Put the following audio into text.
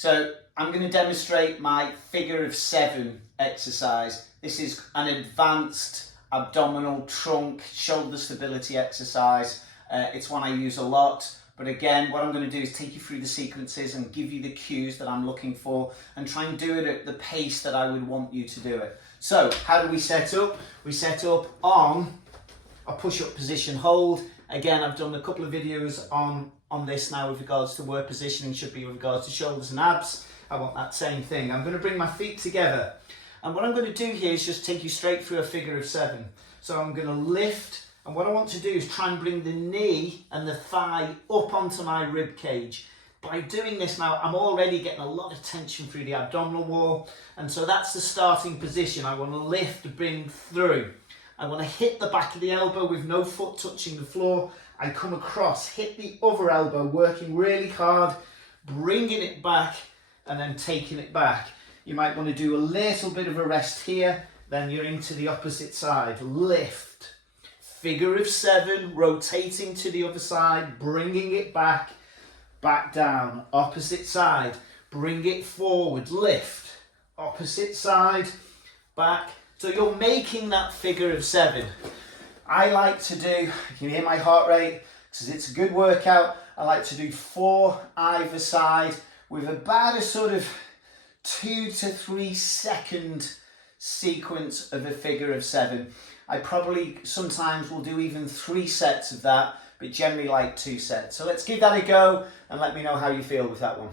So I'm going to demonstrate my figure of 7 exercise. This is an advanced abdominal trunk shoulder stability exercise. It's one I use a lot. But again, what I'm going to do is take you through the sequences and give you the cues that I'm looking for and try and do it at the pace that I would want you to do it. So how do we set up? We set up on a push-up position hold. Again, I've done a couple of videos on this now with regards to where positioning should be with regards to shoulders and abs. I want that same thing. I'm going to bring my feet together. And what I'm going to do here is just take you straight through a figure of 7. So I'm going to lift, and what I want to do is try and bring the knee and the thigh up onto my rib cage. By doing this now, I'm already getting a lot of tension through the abdominal wall. And so that's the starting position. I want to lift, bring through. I want to hit the back of the elbow with no foot touching the floor. I come across, hit the other elbow, working really hard, bringing it back and then taking it back. You might want to do a little bit of a rest here, then you're into the opposite side. Lift, figure of 7, rotating to the other side, bringing it back, back down, opposite side, bring it forward, lift, opposite side, back. So you're making that figure of 7. I like to do, you can hear my heart rate, because it's a good workout. I like to do 4 either side with about a sort of 2 to 3 second sequence of a figure of 7. I probably sometimes will do even 3 sets of that, but generally like 2 sets. So let's give that a go and let me know how you feel with that one.